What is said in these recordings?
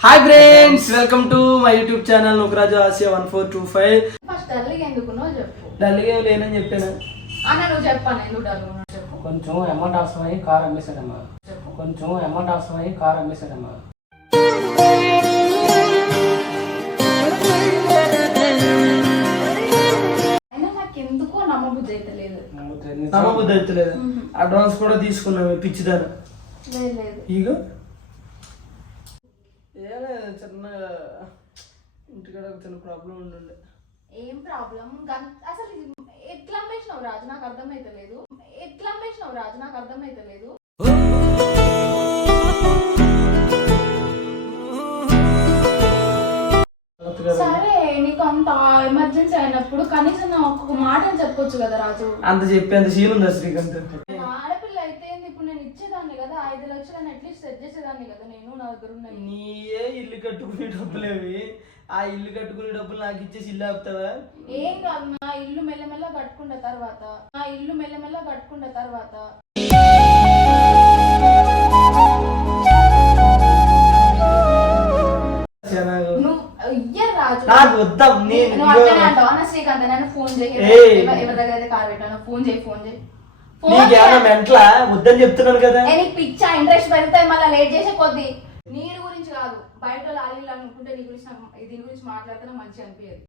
Hi friends welcome to my YouTube channel Nukaraju Asia one four two five first డల్గా చెప్పు. డల్గా ఏం లేనని చెప్పాను. అన్న నువ్వు చెప్పాను ఎందుకు డల్గా చెప్పు. కొంచెం అమౌంట్ అవసరమై కార్ అమ్మేశాడమ్మా. కొంచెం అమౌంట్ అవసరమై కార్ అమ్మేశాడమ్మా. అయినా నాకు ఎందుకో నమ్మబుద్ధి అయితే లేదు. అడ్వాన్స్ కూడా తీసుకున్నాము పిచ్చిదారు ఇగో. చిన్న ఇంటికాడ ఒక చిన్న ప్రాబ్లం ఉండుండే. ఏం ప్రాబ్లం అసలు ఇది ఎట్లా అమ్మేసినావు రాజు? నాకు అర్థమైతే లేదు ఎట్లా అమ్మేసినావు రాజు? నాకు అర్థమైతే లేదు సరే నీకు అంత ఎమర్జెన్సీ అయినప్పుడు కనీసం ఒక్కొక్క మాట అని చెప్పొచ్చు కదా రాజు? అంత చెప్పేంత సీన్ ఉందా శ్రీకాంత్? ఆడపిల్ల అయితే ఏంది ఇప్పుడు నేను ఇచ్చేదాన్ని కదా. ఐదు లక్షలు అట్లీస్ట్ సెట్ చేసేదాన్ని కదా నేను. నా దగ్గర ఉన్నాయి నీయే ఇల్లు కట్టుకునే డబ్బులేవి ఆ ఇల్లు కట్టుకునే డబ్బులు నాకు ఇచ్చేసి ఇల్లు ఆపుతావా? ఏం కాదు నా ఇల్లు మెల్లమెల్ల కట్టుకున్న తర్వాత నా ఇల్లు మెల్లమెల్ల కట్టుకున్న తర్వాత. నువ్వు ఇయ్యర్ రాజు. నాకు వద్దాం నేను నువ్వు అట్లనే అంటావా? నా శ్రీకాంత్ నేను ఫోన్ చేయి. ఏయ్. ఎవరి ఎవరి దగ్గర అయితే కార్ పెట్టాను ఫోన్ చేయి ఫోన్ చేయి. ఫోన్ మెంట్లా? వద్దని చెప్తున్నాను కదా. ఏ, నీకు పిచ్చా ఇంట్రెస్ట్ పెరుగుతాయి మళ్ళీ లేట్ చేసే కొద్ది. నీరు గురించి కాదు బయట లాలీలు అనుకుంటే నీ గురించి నాకు దీని గురించి మాట్లాడితేనే మంచి అనిపించదు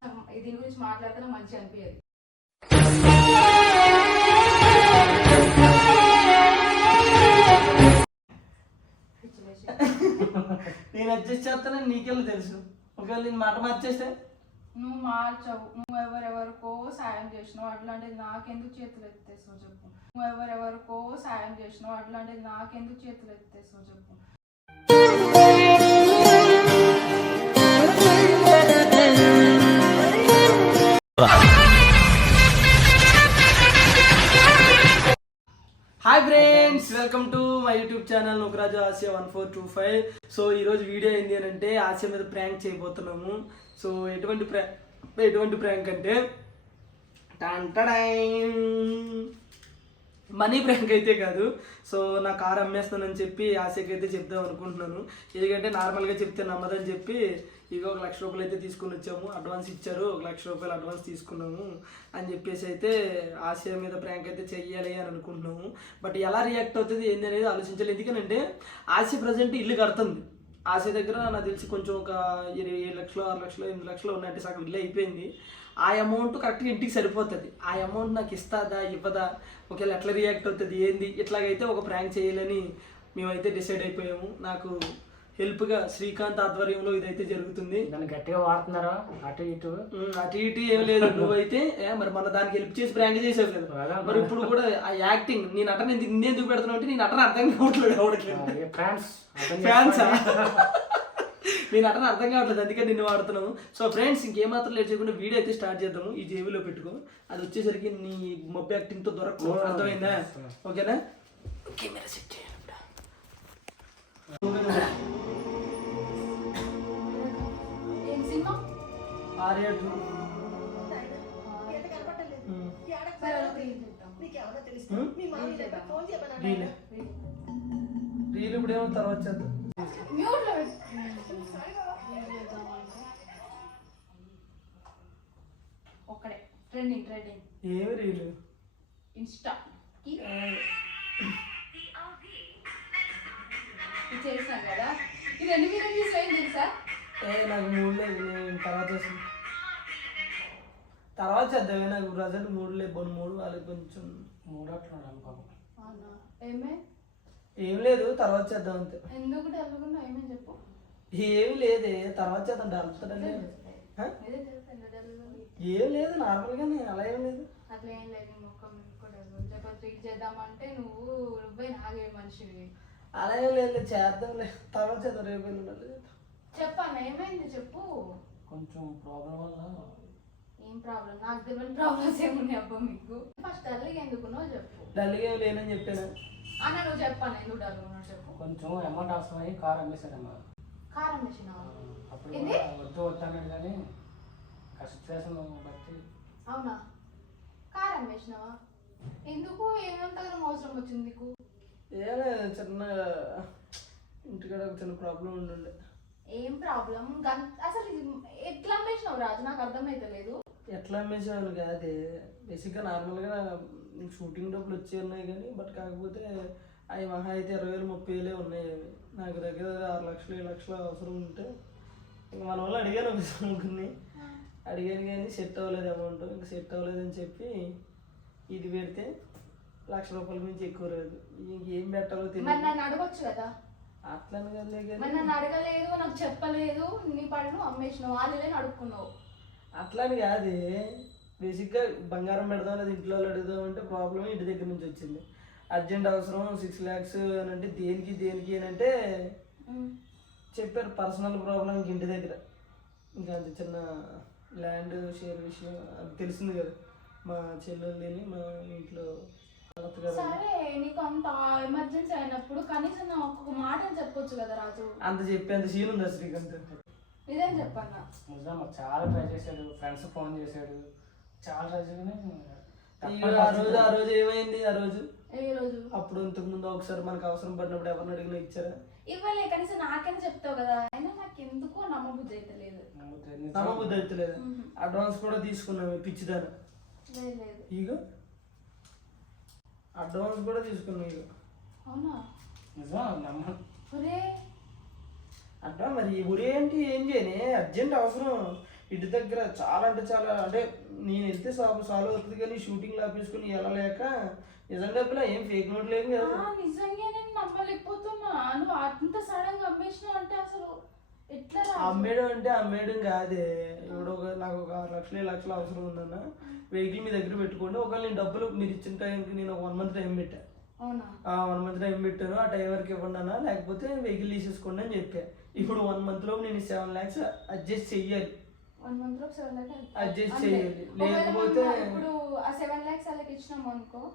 దీని గురించి మాట్లాడితేనే మంచి అనిపించదు. నేను అడ్జస్ట్ చేస్తానని నీకెళ్ళి తెలుసు. ఒకవేళ నేను మాట మార్చేస్తే? నువ్వు మార్చవు. నువ్వు ఎవరెవరికో సాయం చేసినావు అట్లాంటిది నాకెందుకు చేతులు ఎత్తేసావు చెప్పు. నువ్వు ఎవరెవరికో సాయం చేసినావు అట్లాంటిది నాకెందుకు చేతులు ఎత్తేసావు చెప్పు. Hi friends welcome to my YouTube channel Nukaraju Asia one four two five. So ఈరోజు వీడియో ఏంటి అని అంటే ఆసియా మీద ప్రాంక్ చేయబోతున్నాము. సో ఎటువంటి ప్రా ఎటువంటి ప్రాంక్ అంటే మనీ ప్రాంక్ అయితే కాదు. సో నా కార్ అమ్మేస్తానని చెప్పి ఆశకి అయితే చెప్దాం అనుకుంటున్నాను. ఎందుకంటే నార్మల్గా చెప్తే నమ్మదని చెప్పి ఇక ఒక లక్ష రూపాయలు అయితే తీసుకుని వచ్చాము అడ్వాన్స్ ఇచ్చారు ఒక లక్ష రూపాయలు అడ్వాన్స్ తీసుకున్నాము అని చెప్పేసి అయితే ఆశయ మీద ప్రాంక్ అయితే చెయ్యాలి అని అనుకుంటున్నాము. బట్ ఎలా రియాక్ట్ అవుతుంది ఏంది అనేది ఆలోచించాలి ఎందుకనంటే ఆశ ప్రజెంట్ ఇల్లు కడుతుంది. ఆశ దగ్గర నాకు తెలిసి కొంచెం ఒక ఇరవై ఏడు లక్షలు ఆరు లక్షలు ఎనిమిది లక్షలు ఉన్నట్టు సగం ఇల్లు అయిపోయింది. ఆ అమౌంట్ కరెక్ట్గా ఇంటికి సరిపోతుంది. ఆ అమౌంట్ నాకు ఇస్తాదా ఇవ్వదా? ఒకవేళ ఎట్లా రియాక్ట్ అవుతుంది ఏంది? ఇట్లాగైతే ఒక ప్రాంక్ చేయాలని మేమైతే డిసైడ్ అయిపోయాము. నాకు హెల్ప్గా శ్రీకాంత్ ఆధ్వర్యంలో ఇదైతే జరుగుతుంది. దాన్ని గట్టిగా వాడుతున్నారా? అటు ఇటు? ఉమ్, అటు ఇటు ఏం లేదు. నువ్వైతే ఏ, మరి మన దానికి హెల్ప్ చేసి ప్రాంక్ చేసావు కదా. మరి ఇప్పుడు కూడా ఆ యాక్టింగ్ నీ నటన ఎందుకు ఇన్ని ఎందుకు పెడుతున్నావు అంటే నీ నటన అర్థం కావట్లేదు ఎవరికి ఫ్యాన్స్ మీ నటన అర్థం కావట్లేదు అందుకే నిన్ను వాడుతున్నాము సో ఫ్రెండ్స్ ఇంకేమాత్రం లేట్ చేయకుండా వీడియో అయితే స్టార్ట్ చేద్దాము. ఈ జేబులో పెట్టుకో. అది వచ్చేసరికి నీ మొబ్బు యాక్టింగ్తో దొరకదు అర్థమైందా? ఓకేనా? కెమెరా సెట్ చేయాలి రీల్ రీల్ ఇప్పుడు ఏమో తర్వాత చేద్దాం. మ్యూట్లో పెట్టు. ఒక్కడే. ట్రెండింగ్ ట్రెండింగ్ ఏమి రీల్? ఇన్స్టా చేసినాం కదా. ఇది ఎన్ని తెలుసా? ఏ నాకు మూడు లేదు నేను తర్వాత చేస్తాను తర్వాత చేద్దామే నాకు ప్రజెంట్ మూడు లేదు మూడు వాళ్ళకి కొంచెం మూడు అట్లా పాపం. అవునా? ఏమే? ఏం లేదు తర్వాత చేద్దాం అంతే. ఎందుకు డల్లుకున్నా ఏమే చెప్పు. ఏమి లేదే తర్వాత చేద్దాం డల్పుతాడని ఏం లేదు. నార్మల్గానే అలా ఏం లేదు. అట్లా ఏం లేదు నీ ముఖం కూడా లేకపోతే ట్రీట్ చేద్దామంటే నువ్వు నువ్వే నాగే మనిషివి. అలా ఏం లేదు చేద్దాంలే. తర్వాత చేద్దాం రేపు చెప్పాను ఏమైంది చెప్పు. కొంచెం ప్రాబ్లం వల్ల ఏం ప్రాబ్లం నాకు తెలియని ప్రాబ్లమ్స్ ఏమున్నాయి అబ్బా మీకు? ఫస్ట్ డల్గా ఎందుకునో చెప్పు. డల్గా లేనని చెప్పాను. అన్న నువ్వు చెప్పాను ఎందుకు డల్గా చెప్పు. కొంచెం అమౌంట్ అవసరమై కార్ అమ్మేశాడమ్మా కారం వేసినావా? అప్పుడు వద్దు వద్దన్నాడు కానీ సిచ్యువేషన్ బట్టి అవునా? కారం వేసినావా? ఎందుకు? ఏమంతగా అవసరం వచ్చింది నీకు? ఏం లేదు చిన్న ఇంటికాడ ఒక చిన్న ప్రాబ్లం ఉండుండే. ఏం ప్రాబ్లం అసలు ఇది ఎట్లా అమ్మేసినావు రాజు? నాకు అర్థమైతలేదు. ఎట్లా అమ్మేసేవాళ్ళు కాదే. బేసిక్గా నార్మల్గా షూటింగ్ డబ్బులు వచ్చే ఉన్నాయి కానీ బట్ కాకపోతే అవి మహా అయితే ఇరవై వేలు ముప్పై వేలే ఉన్నాయి అవి. నాకు దగ్గర ఆరు లక్షలు ఏడు లక్షలు అవసరం ఉంటే ఇంక మన వాళ్ళు అడిగాను అనుకుని. అడిగాను కానీ సెట్ అవ్వలేదు అమౌంట్ ఇంకా సెట్ అవ్వలేదు అని చెప్పి ఇది పెడితే లక్ష రూపాయల నుంచి ఎక్కువ రాదు. ఇంకేం పెట్టాలో తెలియదు నన్ను అడగొచ్చు కదా? కానీ నన్ను అడగలేదు నాకు చెప్పలేదు. నీ పనులు అమ్మేసినావు. వాళ్ళే అడుక్కున్నావు. అట్లని కాదే బేసిక్గా బంగారం పెడదాం లేదా ఇంట్లో అడుగుదాం అంటే ప్రాబ్లం ఇంటి దగ్గర నుంచి వచ్చింది. అర్జెంట్ అవసరం సిక్స్ ల్యాక్స్ అని అంటే దేనికి దేనికి అని అంటే. చెప్పారు పర్సనల్ ప్రాబ్లం ఇంటి దగ్గర. ఇంకా అంత చిన్న ల్యాండ్ షేర్ విషయం అది తెలిసింది కదా. మా చెల్లెల్ని మా ఇంట్లో సరే నీకు అంత ఎమర్జెన్సీ అయినప్పుడు కనీసం ఒక్కొక్క మాట చెప్పొచ్చు కదా రాజు. అంత చెప్పేంత సీన్ ఉంది శ్రీకాంత్? నిజం చెప్పన్నా? నిజం చాలా ట్రై చేశాడు. ఫ్రెండ్స్ ఫోన్ చేశాడు. చాలా ట్రై చేయగానే ఆ రోజు ఆ రోజు ఏమైంది? ఆ రోజు? ఏ రోజు? అప్పుడు ఇంతకు ముందు ఒకసారి మనకు అవసరం పడినప్పుడు ఎవరిని అడిగినా ఇచ్చారా? ఇవ్వలే కనీసం నాకైనా చెప్తావు కదా. అయినా నాకు ఎందుకో నమ్మబుద్ధి అయితే లేదు. నమ్మబుద్ధి అవుతలేదు మ్మ్. అడ్వాన్స్ కూడా తీసుకున్నాం ఈ పిచ్చిదాన్ని లేదు లేదు. ఇగో. అడ్వాన్స్ కూడా తీసుకున్నాం ఇగో. అవునా? నిజం నమ్మ ఒరే అడ్వా మరి ఊరే ఏంటి? ఏం చేయని? అర్జెంట్ అవసరం. ఇంటి దగ్గర చాలా అంటే చాలా అంటే నేను వెళ్తే సాల్వ్ సాల్వ్ అవుతుంది కానీ షూటింగ్ ఆపేసుకుని వెళ్ళలేక నిజం డబ్బులా ఏం ఫేక్ నోట్ లేదు కదా. నిజంగా నేను నమ్మలేకపోతున్నా. నువ్వు అంత సడన్గా అమ్మేసినావు అంటే అసలు ఎట్లా? అమ్మేయడం అంటే అమ్మేయడం కాదే. ఇప్పుడు ఒక నాకు ఒక ఆరు లక్షలు ఏడు లక్షలు అవసరం ఉందన్న. వెహికల్ మీ దగ్గర పెట్టుకోండి. ఒకవేళ నేను డబ్బులు మీరు ఇచ్చిన టైంకి నేను ఒక వన్ మంత్ టైం పెట్టా. అవునా ఆ వన్ మంత్ టైం పెట్టాను ఆ టైం వరకు ఇవ్వండి అన్న లేకపోతే వెహికల్ తీసేసుకోండి అని చెప్పా. ఇప్పుడు వన్ మంత్లో నేను సెవెన్ ల్యాక్స్ అడ్జస్ట్ చెయ్యాలి. Adjust చేయాలి. లేకపోతే- ఇప్పుడు ఆ సెవెన్ ల్యాక్స్ అలాగే అనుకో.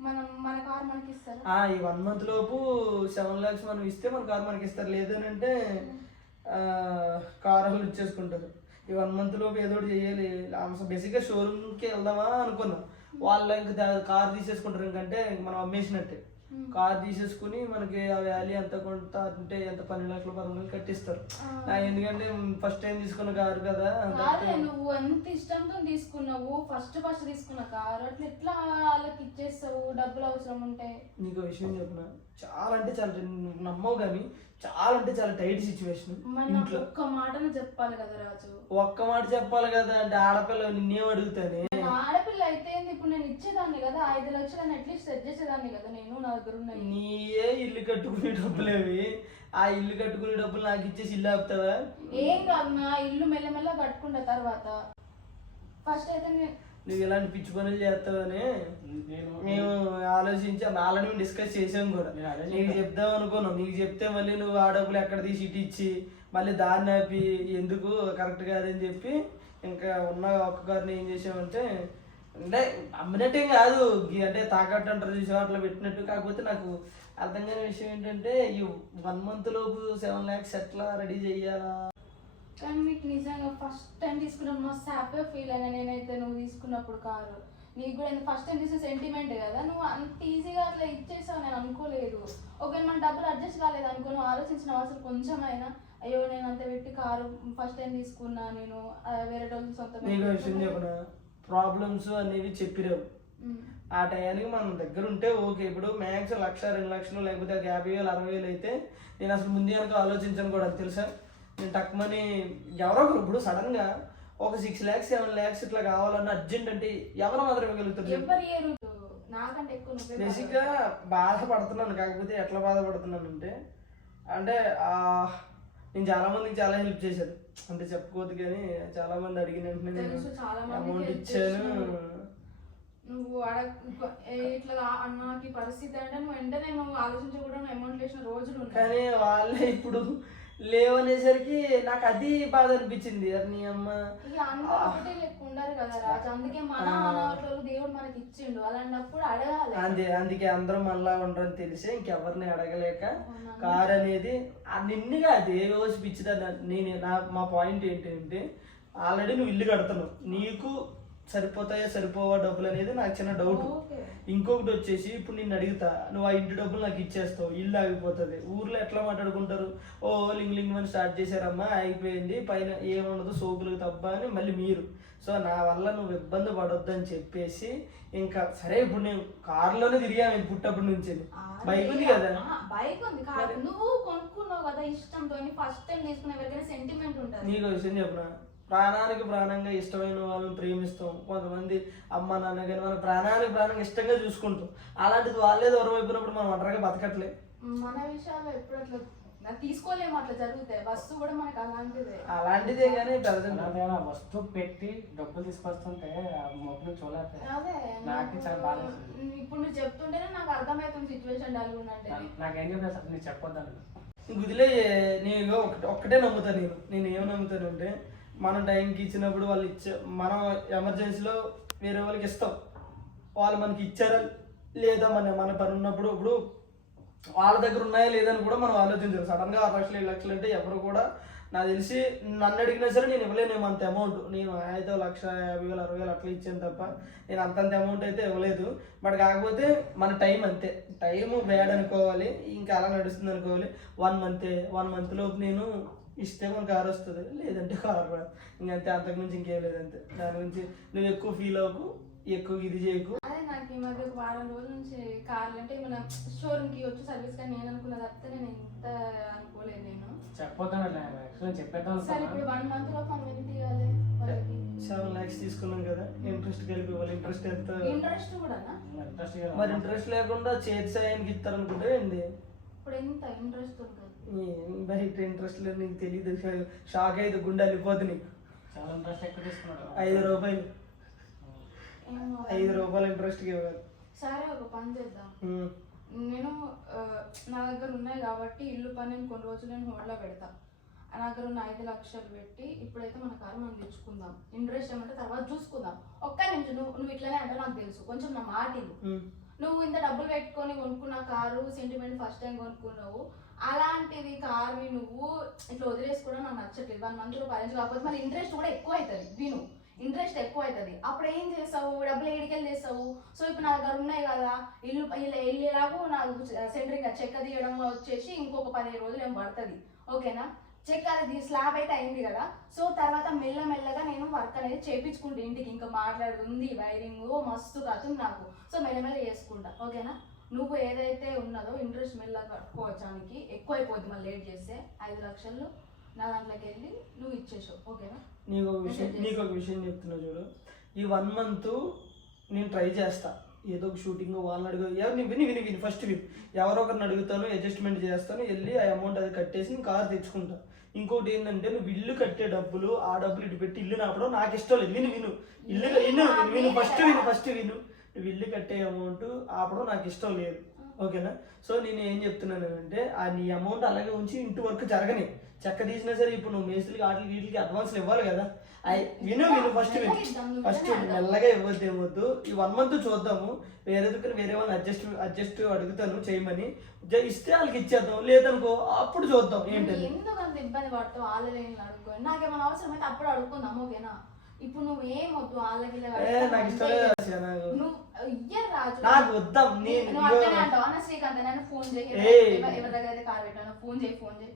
మనం మన కార్ మనకి ఇస్తారా? ఈ వన్ మంత్ లోపు సెవెన్ ల్యాక్స్ మనం ఇస్తే మన కార్ మనకి ఇస్తారు. లేదనంటే కార్ వాళ్ళు ఇచ్చేసుకుంటారు ఈ వన్ మంత్ లోపు ఏదో చేయాలి బేసిక్గా షోరూమ్కి వెళ్దామా అనుకున్నాం. వాళ్ళు ఇంక కార్ తీసేసుకుంటారు. ఇంకంటే ఇంక మనం అమ్మేసినట్టే. కార్ తీసేసుకుని మనకి ఆ వ్యాలీ ఎంత కొంత అంటే ఎంత పన్నెండు లక్షల పదమూడు కట్టిస్తారు. ఆ. నా ఎందుకంటే ఫస్ట్ టైం తీసుకున్న కారు కదా. నువ్వు ఎంత ఇష్టంతో తీసుకున్నావు? ఫస్ట్ ఫస్ట్ తీసుకున్న కారు. అట్లా ఎట్లా వాళ్ళకి ఇచ్చేస్తావు? డబ్బులు అవసరం ఉంటే? నీకు విషయం చెప్పిన? చాలా అంటే చాలా నమ్మవు కానీ చాలా అంటే చాలా టైట్ సిచ్యువేషన్ ఒక్క మాటను చెప్పాలి కదా రాజు. ఒక్క మాట చెప్పాలి కదా అంటే ఆడపిల్ల నిన్నేం అడుగుతానే? ఆడపిల్ల అయితే ఏంది, ఇప్పుడు నేను ఇచ్చేదాన్ని కదా ఐదు లక్షలని అట్లీస్ట్ సెట్ చేసేదాన్ని కదా నేను నా దగ్గర ఉన్నాయి నీయే ఇల్లు కట్టుకునే డబ్బులేవి ఆ ఇల్లు కట్టుకునే డబ్బులు నాకు ఇచ్చేసి ఇల్లు ఆపుతావా? ఏం కాదు నా ఇల్లు మెల్లమెల్ల కట్టుకుంటా తర్వాత. ఫస్ట్ అయితే నేను నువ్వు ఇలాంటి పిచ్చి పనులు చేస్తావని నేను మేము ఆలోచించి. ఆల్రెడీ మేము డిస్కస్ చేసాం కూడా. నీకు చెప్దాం అనుకున్నాం. నీకు చెప్తే మళ్ళీ నువ్వు ఆ డబ్బులు ఎక్కడ తీసి ఇటు ఇచ్చి మళ్ళీ దాన్ని ఆపి ఎందుకు? కరెక్ట్ కాదని చెప్పి ఇంకా ఉన్న ఒక్క గారిని ఏం చేసామంటే అంటే అమ్మినట్టేం కాదు అంటే తాకట్టు అంటారు చూసావా అట్లా పెట్టినట్టు. కాకపోతే నాకు అర్థం కాని విషయం ఏంటంటే ఈ వన్ మంత్ లోపు సెవెన్ ల్యాక్స్ ఎట్లా రెడీ చేయాలా? కానీ నీకు నిజంగా ఫస్ట్ టైం తీసుకున్నప్పుడు మస్తు హ్యాపీగా ఫీల్ అయినా నేనైతే నువ్వు తీసుకున్నప్పుడు కారు నీకు కూడా ఫస్ట్ టైం తీసిన సెంటిమెంట్ కదా నువ్వు అంత ఈజీగా అట్లా ఇచ్చేసావు నేను అనుకోలేదు. ఒకవేళ మన డబ్బులు అడ్జస్ట్ కాలేదు అనుకో నువ్వు ఆలోచించిన అవసరం కొంచెమైనా. అయ్యో నేను అంత పెట్టి కారు ఫస్ట్ టైం తీసుకున్నా నేను వేరే రోజు సొంత నీకు విషయం చెప్పిన? ప్రాబ్లమ్స్ అనేవి చెప్పిరావు. ఆ టయానికి మన దగ్గర ఉంటే ఓకే. ఇప్పుడు మ్యాక్స్ లక్ష రెండు లక్షలు లేకపోతే ఒక యాభై వేలు అరవై వేలు అయితే నేను అసలు ముందే కనుక ఆలోచించను కూడా తెలుసా? నేను తక్కువని ఎవరో ఒకరు ఇప్పుడు సడన్గా ఒక సిక్స్ ల్యాక్స్ సెవెన్ ల్యాక్స్ ఇట్లా కావాలన్న అర్జెంట్ అంటే ఎవరు మాత్రం ఇవ్వగలుగుతారు చెప్పు? ఎవరు ఏరు? నాకంటే ఎక్కువ నువ్వే బేసిక్గా బాధపడుతున్నాను కాకపోతే ఎట్లా బాధపడుతున్నాను అంటే అంటే నేను చాలా మందికి చాలా హెల్ప్ చేశాను అంటే చెప్పుకోవద్దు కానీ చాలా మంది అడిగిన వెంటనే తెలుసు, చాలా మందికి అమౌంట్ help ఇచ్చాను చేసినావు. నువ్వు అడగ ఏ- ఇట్లా కా- అన్న నాకు ఈ పరిస్థితి అంటే నువ్వు వెంటనే నువ్వు ఆలోచించకుండా అమౌంట్ వేసిన రోజులు ఉన్నాయి కానీ వాళ్ళే ఇప్పుడు లేవనేసరికి నాకు అది బాధ అనిపించింది. నీ అమ్మ. ఉండరు కదా రాజు. అందుకే మన దేవుడు మనకి ఇచ్చిండు అలాంటప్పుడు అడగాలి. అంతే అందుకే అందరూ మనలా ఉండరని తెలిసి ఇంకెవరిని అడగలేక? కార్ అనేది నిన్నుగా అది ఏ రోజు పిచ్చిదా నేను నా మా పాయింట్ ఏంటంటే ఆల్రెడీ నువ్వు ఇల్లు కడుతున్నావు. నీకు సరిపోతాయా సరిపోవా డబ్బులు అనేది నాకు చిన్న డౌట్ ఇంకొకటి వచ్చేసి ఇప్పుడు నిన్ను అడుగుతా నువ్వు ఆ ఇంటి డబ్బులు నాకు ఇచ్చేస్తావు ఇల్లు ఆగిపోతుంది. ఊర్లో ఎట్లా మాట్లాడుకుంటారు? ఓ లింగ్ లింగ్ అని స్టార్ట్ చేశారమ్మా ఆగిపోయింది. పైన ఏముండదు సోకులు తప్ప అని మళ్ళీ మీరు. సో నా వల్ల నువ్వు ఇబ్బంది పడొద్దు అని చెప్పేసి ఇంకా సరే ఇప్పుడు నేను కారులోనే తిరిగాను పుట్టప్పటి నుంచి. బైక్ ఉంది కదా. బైక్ ఉంది నువ్వు కొనుక్కున్నావు కదా ఇష్టంతో ఫస్ట్ టైం తీసుకున్న సెంటిమెంట్ ఉంటుంది. నీకు విషయం చెప్పిన? ప్రాణానికి ప్రాణంగా ఇష్టమైన వాళ్ళని ప్రేమిస్తాం. కొంతమంది అమ్మ నాన్న కానీ మన ప్రాణానికి ప్రాణంగా ఇష్టంగా చూసుకుంటాం. అలాంటిది వాళ్ళే దూరం అయిపోయినప్పుడు మనం ఒంటరిగా బతకట్లే. మన విషయాల్లో ఎప్పుడు అట్లా నాకు తీసుకోలేము అట్లా జరుగుతాయి వస్తువు కూడా మనకు అలాంటిదే. అలాంటిదే కానీ పెద్ద ఏదైనా వస్తువు పెట్టి డబ్బులు తీసుకొస్తుంటే మొబ్బులు చూడలేదు అదే. నాకు చాలా బాధ. ఇప్పుడు నువ్వు చెప్తుంటేనే నాకు అర్థమవుతుంది సిచ్యువేషన్ డల్ ఉన్నట్టు నాకేం చెప్పలేదు అసలు నేను చెప్పొద్దాను గుదిలే నేను ఒకటి ఒక్కటే నమ్ముతాను నేను. నేను ఏం నమ్ముతానంటే మనం టైంకి ఇచ్చినప్పుడు వాళ్ళు ఇచ్చే మనం ఎమర్జెన్సీలో వేరే వాళ్ళకి ఇస్తాం. వాళ్ళు మనకి ఇచ్చారా లేదా మన మన పని ఉన్నప్పుడు ఇప్పుడు వాళ్ళ దగ్గర ఉన్నాయా లేదని కూడా మనం ఆలోచించాలి సడన్గా ఆరు లక్షలు ఏడు లక్షలు అంటే ఎవరు కూడా నాకు తెలిసి నన్ను అడిగినా సరే నేను ఇవ్వలేను అంత అమౌంట్ నేను అయితే లక్ష యాభై వేలు అరవై వేలు అట్లా ఇచ్చాను తప్ప నేను అంతంత అమౌంట్ అయితే ఇవ్వలేదు. బట్ కాకపోతే మన టైం అంతే. టైం బ్యాడ్ అనుకోవాలి ఇంకా అలా నడుస్తుంది అనుకోవాలి. వన్ మంతే వన్ మంత్ లోపు నేను ఇస్తే మన కార్ వస్తుంది. లేదంటే కార్ రాదు ఇంకంతే అంతకుమించి ఇంకేం లేదంతే. దాని గురించి నువ్వు ఎక్కువ ఫీల్ అవ్వకు ఎక్కువ ఇది చేయకు. అదే నాకు ఈ మధ్య ఒక వారం రోజుల నుంచి కార్లు అంటే మన షోరూమ్కి వచ్చి సర్వీస్ కానీ నేను అనుకున్న తప్పితే నేను ఇంత అనుకోలేదు నేను. యాక్చువల్లీ చెప్పేద్దాం సరే ఇప్పుడు వన్ మంత్లో ఎంత ఇవ్వాలి. వాళ్ళకి సెవెన్ ల్యాక్స్ తీసుకున్నాం కదా. ఇంట్రెస్ట్ కలిపి ఇవ్వాలి. ఇంట్రెస్ట్ ఎంత? ఇంట్రెస్ట్ కూడా ఇంట్రెస్ట్ మరి ఇంట్రెస్ట్ లేకుండా చేతి సాయానికి ఇస్తారనుకుంటే ఏంది ఇప్పుడు ఎంత ఇంట్రెస్ట్ ఉంటుంది? బయట ఇంట్రెస్ట్ లేదు నీకు తెలియదు షాక్ అయితే గుండె వెళ్ళిపోతుంది నీకు. చాలా ఇంట్రెస్ట్ ఎక్కువ తీసుకున్నాడు. ఐదు రూపాయలు. ఐదు రూపాయలు ఇంట్రెస్ట్కి ఇవ్వాలి సరే ఒక పని చేద్దాం. నేను నా దగ్గర ఉన్నాయి కాబట్టి ఇల్లు పని నేను కొన్ని రోజులు నేను హోల్డ్లో పెడతా. నా దగ్గర ఉన్న ఐదు లక్షలు పెట్టి ఇప్పుడైతే మన కారు మనం తెచ్చుకుందాం. ఇంట్రెస్ట్ ఏమంటే తర్వాత చూసుకుందాం. ఒక్క నిమిషం నువ్వు నువ్వు ఇట్లనే అంటే నాకు తెలుసు. కొంచెం నా మాట. నువ్వు ఇంత డబ్బులు పెట్టుకొని కొనుక్కున్న కారు సెంటిమెంట్ ఫస్ట్ టైం కొనుక్కున్నావు. అలాంటిది కార్వి నువ్వు ఇట్లా వదిలేసుకోవడం నాకు నచ్చట్లేదు. వన్ మంత్ రూపాయలు కాకపోతే మళ్ళీ ఇంట్రెస్ట్ కూడా ఎక్కువ అవుతుంది విను. ఇంట్రెస్ట్ ఎక్కువ అవుతుంది అప్పుడు ఏం చేస్తావు? డబ్బులు ఏడికెళ్ళి చేస్తావు సో ఇప్పుడు నా దగ్గర ఉన్నాయి కదా. ఇల్లు ఇల్లు వెళ్ళేలాగూ నాకు సెంటరింగ్ చెక్క తీయడం వచ్చేసి ఇంకొక పదిహేను రోజులు ఏం పడుతుంది. ఓకేనా? చెక్ అది స్లాబ్ అయితే అయింది కదా. సో తర్వాత మెల్లమెల్లగా నేను వర్క్ అనేది చేపించుకుంటా ఇంటికి. ఇంకా మాట్లాడుతుంది వైరింగ్ మస్తు కాదు నాకు. సో మెల్లమెల్ల చేసుకుంటా. ఓకేనా? నువ్వు ఏదైతే ఉన్నదో ఇంట్రెస్ట్ మెల్లగా కట్టుకోవచ్చానికి ఎక్కువ అయిపోద్ది మళ్ళీ లేట్ చేస్తే ఐదు లక్షలు నా దాంట్లోకి వెళ్ళి నువ్వు ఇచ్చేసావు. ఓకేనా నీకు ఒక విషయం నీకు ఒక విషయం చెప్తున్నా చూడు. ఈ వన్ మంత్ నేను ట్రై చేస్తా. ఏదో ఒక షూటింగ్ వాళ్ళని అడుగు ఎవరిని విని విని విని ఫస్ట్ విని. ఎవరో ఒకరిని అడుగుతాను అడ్జస్ట్మెంట్ చేస్తాను వెళ్ళి ఆ అమౌంట్ అది కట్టేసి నేను కార్ తెచ్చుకుంటా. ఇంకోటి ఏంటంటే నువ్వు ఇల్లు కట్టే డబ్బులు ఆ డబ్బులు ఇటు పెట్టి ఇల్లు నాపడం నాకు ఇష్టం లేదు. విను విను. ఇల్లు విను విను ఫస్ట్ విను ఫస్ట్ విను. ఇల్లు కట్టే అమౌంట్ ఆపడం నాకు ఇష్టం లేదు. ఓకేనా? సో నేను ఏం చెప్తున్నాను అంటే ఆ నీ అమౌంట్ అలాగే ఉంచి ఇంటి వర్క్ జరగని. చెక్క తీసినా సరే ఇప్పుడు నువ్వు మేస్త్రికి వాటికి వీటికి అడ్వాన్స్ ఇవ్వాలి కదా. అయ్ విను విను ఫస్ట్ విను. ఫస్ట్ మెల్లగా ఇవ్వద్దు ఏమొద్దు ఈ వన్ మంత్ చూద్దాము. వేరే దగ్గర వేరే వాళ్ళని అడ్జస్ట్ అడ్జస్ట్ అడుగుతాను చేయమని. ఇస్తే వాళ్ళకి ఇచ్చేద్దాం. లేదనుకో అప్పుడు చూద్దాం. ఎందుకు అంత ఇబ్బంది పడతావు? అడుక్కో నాకేమైనా అవసరం అయితే అప్పుడు అడుక్కుందాం ఓకేనా? ఇప్పుడు నువ్వు ఏం వద్దు వాళ్ళకి నాకు ఇష్టం లేదు నువ్వు ఇయ్యరు రాజు. నాకు వద్దాం నేను నువ్వు అట్లనే అంటావా? శ్రీకాంత్ ఫోన్ చేయి. ఎవరి దగ్గర అయితే కార్ పెట్టాను ఫోన్ చేయి ఫోన్ చేయి.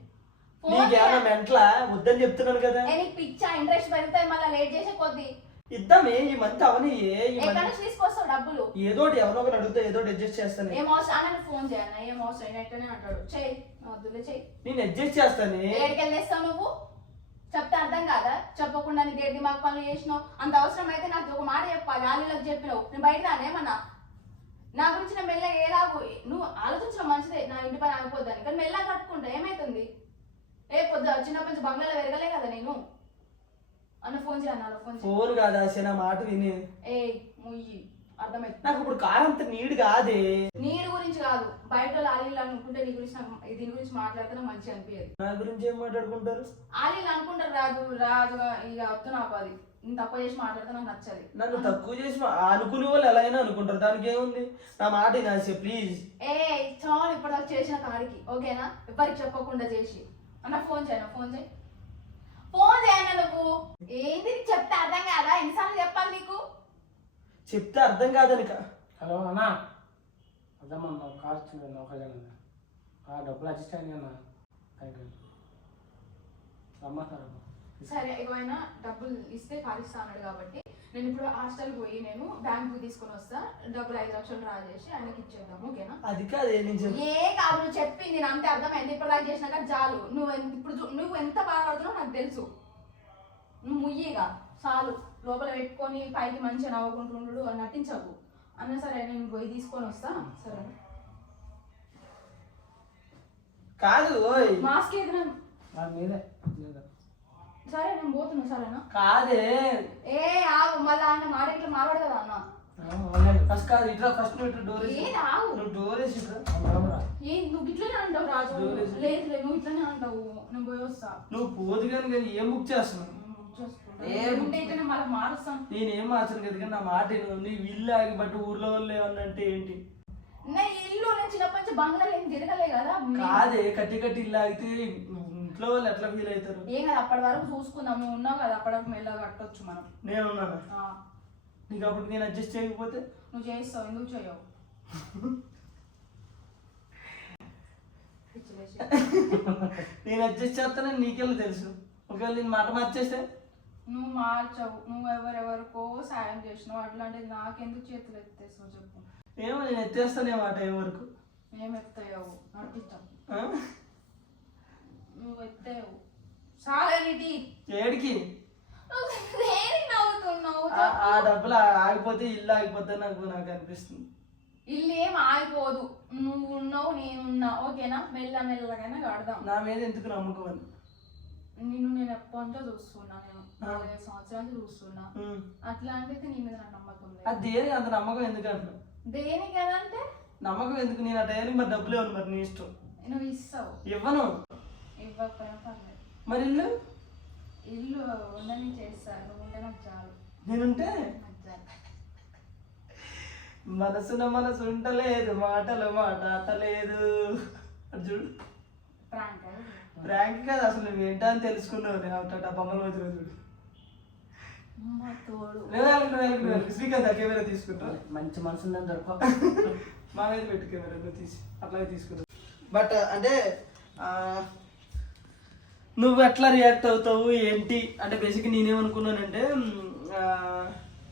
ఫోన్ నీకేమన్నా మెంట్లా? వద్దని చెప్తున్నాను కదా. నీకు పిచ్చా ఇంట్రెస్ట్ పెరుగుతాయి మళ్ళీ లేట్ చేసే కొద్ది. ఇద్దాం ఏ ఈ మంత్ అవని ఏ తీసుకొస్తావు డబ్బులు. ఏదోటి ఎవరో ఒకటి అడిగితే ఏదోటి అడ్జస్ట్ చేస్తాను. ఏం అవసరం అని ఫోన్ చేయను ఏం అవసరం అయినట్టునే అంటాడు. చెయ్యి వద్దులే చెయ్యి. నేను అడ్జస్ట్ చేస్తాను. ఏడికి వెళ్ళేస్తావు నువ్వు? చెప్తే అర్థం కాదా? చెప్పకుండా నీ దేడి మాకు పనులు చేసినావు? అంత అవసరం అయితే నాకు ఒక మాట చెప్పాలి ఆలీలకు చెప్పినావు. నేను బయట రానేమన్నా నా గురించి నేను మెల్లగా ఏలాగు? నువ్వు ఆలోచించడం మంచిదే నా ఇంటి పని ఆగిపోద్దని. కానీ మెల్లగా కట్టుకుంటా. ఏమైతుంది? ఏ పొద్దు చిన్నప్పటి నుంచి బంగ్లాలో పెరగలే కదా నేను? అన్న ఫోన్ చేయను అలా ఫోన్ ఫోన్ కాదు? మాట విని. ఏ ముయ్యి. అర్థమైంది. నాకు ఇప్పుడు కార్ అంత నీడ్ కాదే. నీరు గురించి కాదు. బయట ఆలీలు అనుకుంటే నీ గురించి నాకు దీని గురించి మాట్లాడితే నాకు మంచిగా అనిపించదు నా గురించి ఏం మాట్లాడుకుంటారు? ఆలీలు అనుకుంటారు రాజు రాజు ఇక వద్దు నాకు అది. నేను తక్కువ చేసి మాట్లాడితే నాకు నచ్చది. నన్ను తక్కువ చేసి అనుకునే వాళ్ళు ఎలా అయినా అనుకుంటారు. దానికి ఏముంది? నా మాట వినాసి ప్లీజ్ ఏ చాలు ఇప్పటిదాకా చేసిన కాడికి ఓకేనా? ఎవరికి చెప్పకుండా చేసి. అన్న ఫోన్ చేయను ఫోన్ చేయి. ఫోన్ చేయను నువ్వు. ఏంది చెప్తే అర్థం కాదా? ఎన్నిసార్లు చెప్పాలి నీకు? చెప్తే అర్థం కాదని హలో అన్నా మా కార్ చూడండి ఒకజన ఆ డబ్బులు అడ్జస్ట్ అయ్యి అన్న. సరే ఏమైనా డబ్బులు ఇస్తే కాలిస్తా అన్నాడు కాబట్టి నేను ఇప్పుడు హాస్టల్ పోయి నేను బ్యాంకు తీసుకొని వస్తా. డబ్బులు ఐదు లక్షలు డ్రా చేసి ఆయనకి ఇచ్చేద్దాం ఓకేనా? అది కాదే నేను ఏ కాదు నువ్వు చెప్పింది నాకు అంతే అర్థమైంది. ఇప్పుడు దాకా చేసినాక చాలు. నువ్వు ఇప్పుడు నువ్వు ఎంత బాధపడుతున్నావు నాకు తెలుసు. నువ్వు ముయ్యిగా చాలు. లోపల పెట్టుకొని పైకి మంచిగా నవ్వుకుంటుండు అని నటించకు. అన్న సరే నేను పోయి తీసుకొని వస్తా. సరే. కాదు ఓయ్. మాస్క్ ఏదైనా? సరే నేను పోతున్నా సరేనా? కాదే. ఏ ఆగు మళ్ళీ ఆయన మాట ఇట్లా మాట్లాడు కదా అన్న. ఫస్ట్ కాదు ఇట్లా ఫస్ట్ నువ్వు డోర్ ఏది ఆగు. నువ్వు డోర్ వేసి ఇట్లా. ఏ నువ్వు ఇట్లనే అంటావు రాజు. లేదు. నువ్వు ఇట్లనే అంటావు. నేను పోయి వస్తా. నువ్వు పోదు కానీ ఏం బుక్ చేస్తున్నావు? నేనేం మార్చను కదా నా మాట. నీ ఇల్లు ఆగి బట్టి ఊర్లో వాళ్ళు ఏమన్నా అంటే ఏంటి? నా ఇల్లు నేను చిన్నప్పటి నుంచి బంగ్లాలో ఏం తిరగలే కదా కాదే కట్టి కట్టి ఇల్లు ఆగితే ఇంట్లో వాళ్ళు ఎట్లా ఫీల్ అవుతారు? ఏం కదా అప్పటి వరకు చూసుకుందాం నువ్వు ఉన్నావు కదా అప్పటి వరకు మెల్లగా కట్టొచ్చు మనం. నేను ఉన్నాను నీకు అప్పుడు నేను అడ్జస్ట్ చేయకపోతే? నువ్వు చేస్తావు ఎందుకు చేయవు. నేను అడ్జస్ట్ చేస్తానని నీకెళ్ళి తెలుసు? ఒకవేళ నేను మాట మార్చేస్తే? నువ్వు మార్చవు నువ్వు ఎవరెవరికో సాయం చేసినావు అట్లాంటిది నాకెందుకు చేతులు ఎత్తేసావు చెప్పు. ఏమో నేను ఎత్తేస్తానే మాట ఏ వరకు. ఏం ఆ? నువ్వు ఎత్తావు చాలా నీటి ఏడికి? దేనికి నవ్వుతున్నావు ఆ- ఆ డబ్బులు ఆ- ఆగిపోతే ఇల్లు ఆగిపోతే నాకు నాకు అనిపిస్తుంది. ఇల్లు ఏం ఆగిపోదు. నువ్వు ఉన్నావు నేనున్నా ఓకేనా? మెల్ల మెల్లగానే కడదాం. నా మీద ఎందుకు నమ్మకం అని నిన్ను నేను ఎప్పటి నుంచో చూస్తున్నా నేను నాలుగైదు సంవత్సరాల చూస్తున్నా. అట్లాంటిది నీ మీద నాకు నమ్మకం అది లేదు దేనికి అంత నమ్మకం ఎందుకు అంటున్నా దేనికి అంటే? నమ్మకం ఎందుకు? నేను ఆ టైంకి మరి డబ్బులు ఇవ్వను మరి నీ ఇష్టం. నువ్వు ఇస్తావు. ఇవ్వను. ఇవ్వకపోయినా పర్లేదు. మరి ఇల్లు? ఇల్లు ఉండని చేస్తాను నువ్వు ఉంటే నాకు చాలు. నేనుంటే. మనసున మనసు ఉండలేదు మాటలు మాట్లాడలేదు అది చూడు. ప్రాంక్ అది. ర్యాంక్ కాదు అసలు నువ్వు ఏంటో అని తెలుసుకున్నావు నేను అవుతా బొమ్మల రోజు రోజు. స్పీకర్ దా? కెమెరా తీసుకుంటా. మంచి మనసు ఉందని దొరక మా మీద పెట్టు కెమెరా నువ్వు తీసి. అట్లాగే తీసుకుంటా. బట్ అంటే ఆ, నువ్వు ఎట్లా రియాక్ట్ అవుతావు ఏంటి? అంటే బేసిక్ నేనేమనుకున్నానంటే మ్, ఆ,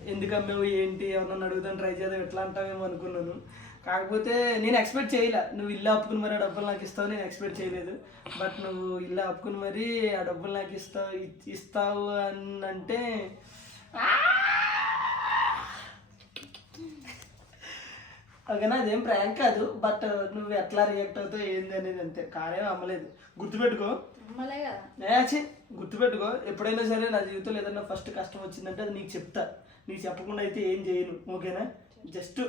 ఎందుకు అమ్మావు ఏంటి? ఎవరన్నా అడుగుతాను ట్రై చేద్దాం ఎట్లా అంటావేమో అనుకున్నాను. కాకపోతే నేను ఎక్స్పెక్ట్ చేయలే. నువ్వు ఇల్లు ఆపుకుని మరి ఆ డబ్బులు నాకు ఇస్తావు నేను ఎక్స్పెక్ట్ చేయలేదు. బట్ నువ్వు ఇల్లు ఆపుకుని మరి ఆ డబ్బులు నాకు ఇస్తావు ఇస్తావు అని అంటే ఓకేనా అదేం ప్రాంక్ కాదు. బట్ నువ్వు ఎట్లా రియాక్ట్ అవుతావు ఏంది అనేది అంతే. కారేం అమ్మలేదు. గుర్తుపెట్టుకో. నేచి గుర్తుపెట్టుకో. ఎప్పుడైనా సరే నా జీవితంలో ఏదైనా ఫస్ట్ కష్టం వచ్చిందంటే అది నీకు చెప్తా. నీకు చెప్పకుండా అయితే ఏం చేయను. ఓకేనా? జస్ట్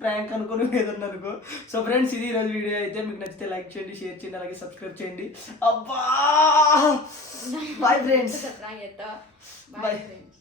ప్రాంక్ అనుకో నువ్వు ఏదన్నా అనుకో సో ఫ్రెండ్స్ ఇది ఈరోజు వీడియో అయితే మీకు నచ్చితే లైక్ చేయండి షేర్ చేయండి అలాగే సబ్స్క్రైబ్ చేయండి. అబ్బా! Bye friends. Bye friends